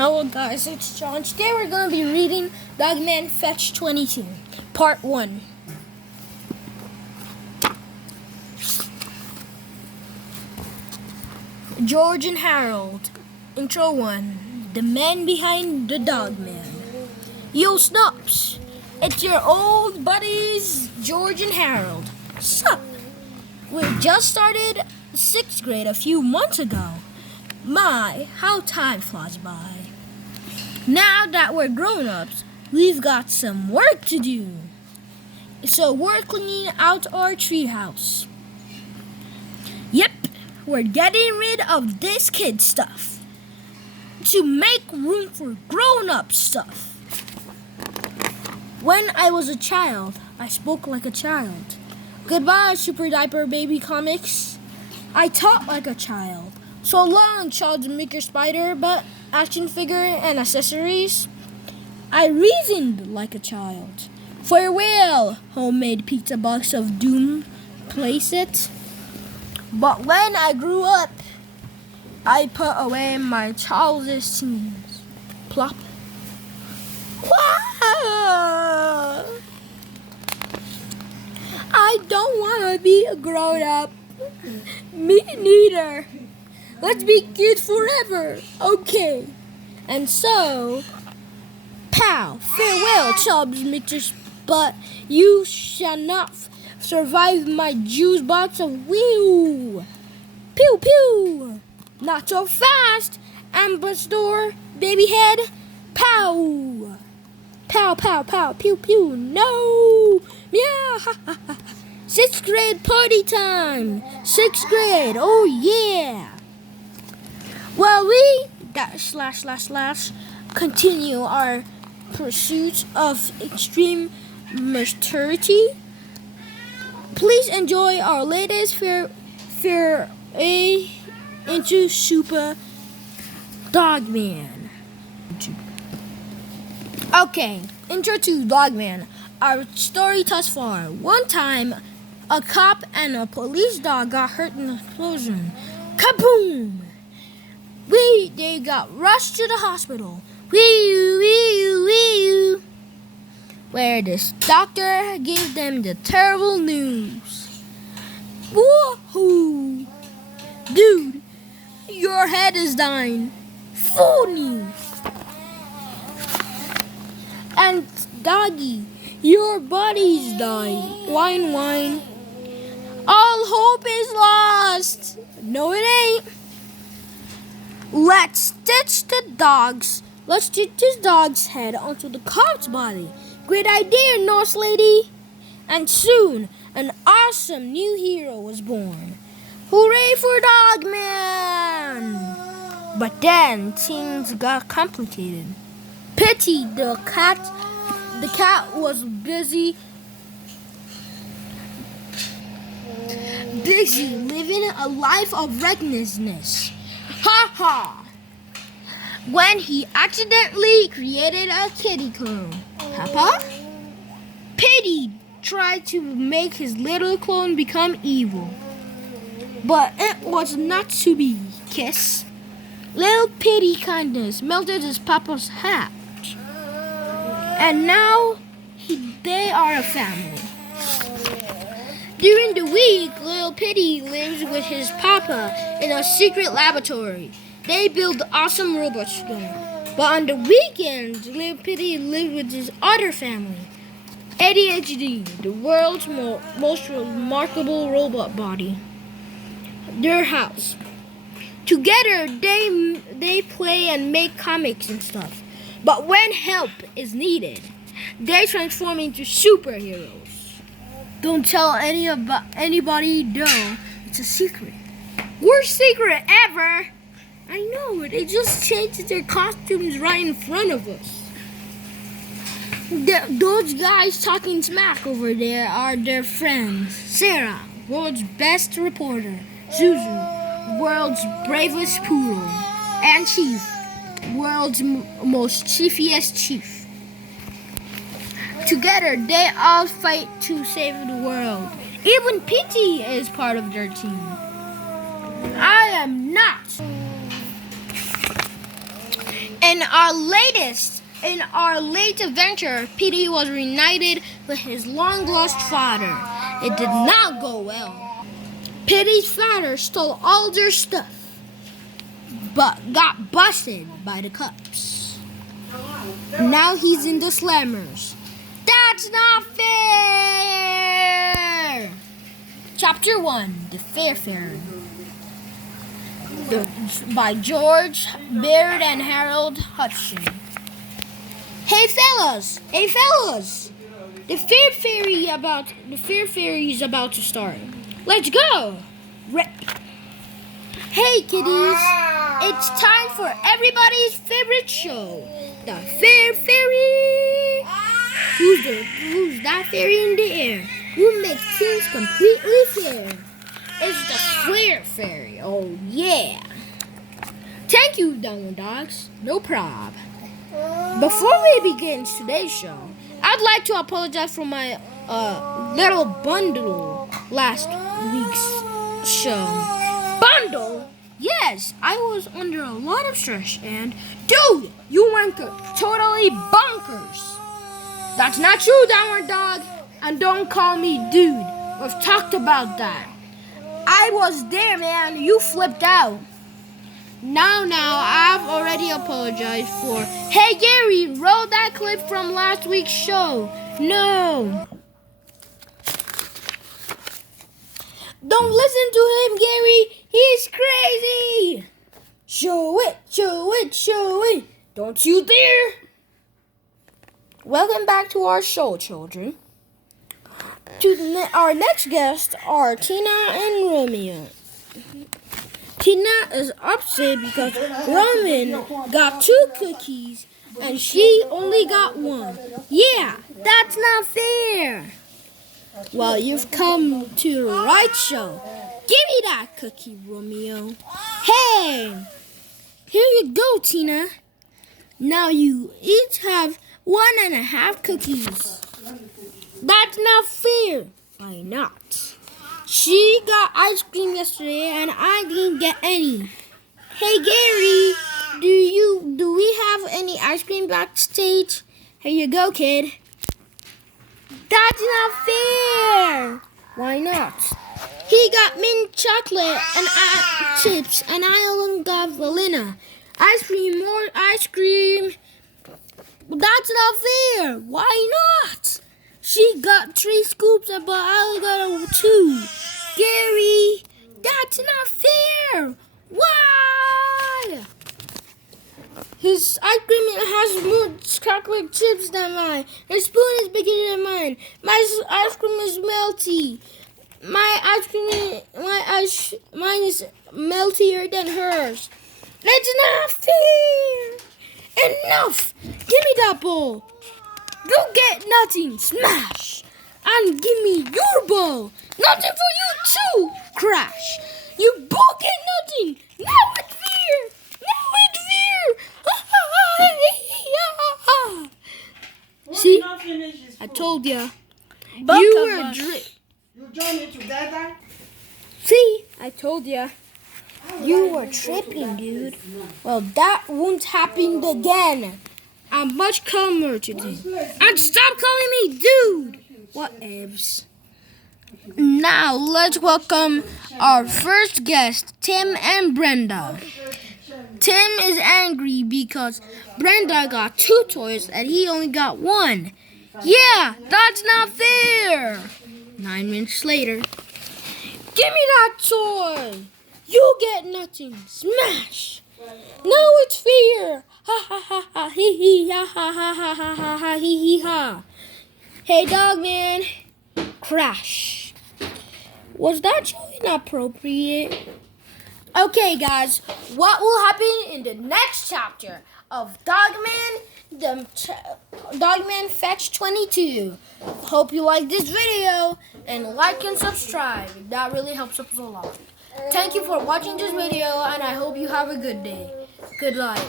Hello guys, it's John. Today we're going to be reading Dogman Fetch-22, Part 1. George and Harold. Intro 1. The man behind the Dogman. Yo Snops, it's your old buddies George and Harold. Sup? We just started 6th grade a few months ago. My, how time flies by. Now that we're grown-ups, we've got some work to do. So we're cleaning out our treehouse. Yep, we're getting rid of this kid stuff to make room for grown-up stuff. When I was a child, I spoke like a child. Goodbye, Super Diaper Baby Comics. I taught like a child. So long, Child Maker Spider, but action figure and accessories. I reasoned like a child. Farewell, homemade pizza box of doom, place it. But when I grew up, I put away my childish teens. Plop. Wow! I don't want to be a grown-up. Me neither. Let's be kids forever. Okay. And so, pow, farewell, Chubbs, Mr. But you shall not survive my juice box of whew. Pew, pew. Not so fast, Ambassador, baby head. Pow. Pow, pow, pow, pew, pew. No. Yeah. 6th grade party time. 6th grade. Oh, yeah. Well, we continue our pursuit of extreme maturity. Please enjoy our latest foray into Super Dogman. Okay, intro to Dogman. Our story thus far. One time, a cop and a police dog got hurt in an explosion. Kaboom! They got rushed to the hospital. Where this doctor gave them the terrible news. Woohoo! Dude, your head is dying. Phony! And doggy, your body's dying. Whine, whine. All hope is lost. No, it ain't. Let's stitch this dog's head onto the cop's body. Great idea, nurse lady. And soon, an awesome new hero was born. Hooray for Dogman! But then, things got complicated. Pity, the cat was busy living a life of recklessness. Ha ha! When he accidentally created a kitty clone. Papa? Pity tried to make his little clone become evil. But it was not to be. Kiss. Little Pity kindness melted his papa's heart. And now they are a family. During the week, Little Pity lives with his papa in a secret laboratory. They build awesome robots together. But on the weekends, Little Pity lives with his other family, ADHD, the world's most remarkable robot body. Their house. Together, they play and make comics and stuff. But when help is needed, they transform into superheroes. Don't tell anybody though. It's a secret. Worst secret ever. I know, they just changed their costumes right in front of us. Those guys talking smack over there are their friends. Sarah, world's best reporter. Zuzu, world's bravest poodle. And Chief, world's most chiefiest chief. Together, they all fight to save the world. Even Pity is part of their team. I am not. In our late adventure, Petey was reunited with his long-lost father. It did not go well. Petey's father stole all their stuff, but got busted by the cops. Now he's in the slammers. That's not fair! Chapter 1, The Fair Fairy. By George Baird and Harold Hudson. Hey fellas! The Fair Fairy is about to start. Let's go! Hey kiddies! It's time for everybody's favorite show, The Fair Fairy! Who's that fairy in the air? Who makes things completely fair? It's the Fair Fairy. Oh yeah! Thank you, Dunkin' Dogs. No prob. Before we begin today's show, I'd like to apologize for my little bundle last week's show. Bundle? Yes, I was under a lot of stress and, dude, you went totally bonkers. That's not true, Downward Dog. And don't call me dude. We've talked about that. I was there, man. You flipped out. Now, I've already apologized for. Hey, Gary, roll that clip from last week's show. No. Don't listen to him, Gary. He's crazy. Show it. Don't you dare. Welcome back to our show, children. Our next guests are Tina and Romeo. Tina is upset because Roman got 2 cookies and she only got 1. Yeah, that's not fair. Well, you've come to the right show. Give me that cookie, Romeo. Hey, here you go, Tina. Now you each have 1.5 cookies. That's not fair. Why not? She got ice cream yesterday and I didn't get any. Hey Gary, do we have any ice cream backstage? Here you go, kid. That's not fair. Why not? He got mint chocolate and chips and I only got vanilla. Ice cream, more ice cream. That's not fair. Why not? She got 3 scoops, but I only got 2. Gary, that's not fair. Why? His ice cream has more chocolate chips than mine. His spoon is bigger than mine. My ice cream is melty. Mine is meltier than hers. That's not fair. Enough. Give me that bowl. You get nothing, smash! And give me your ball. Nothing for you too, crash. You both get nothing. Now it's fear. See, I told ya. You were You join it together. See, I told ya. You were tripping, dude. Well, that won't happen again. I'm much calmer today. And stop calling me dude! Whatevs. Now, let's welcome our first guest, Tim and Brenda. Tim is angry because Brenda got 2 toys and he only got 1. Yeah, that's not fair! 9 minutes later. Give me that toy! You get nothing. Smash! Now it's fair! Ha ha ha ha hee hee ha ha ha ha ha ha ha hee hee ha. Hey dog man. Crash. Was that inappropriate? Okay guys, what will happen in the next chapter of Dogman Fetch-22? Hope you like this video and like and subscribe. That really helps us a lot. Thank you for watching this video and I hope you have a good day. Good luck.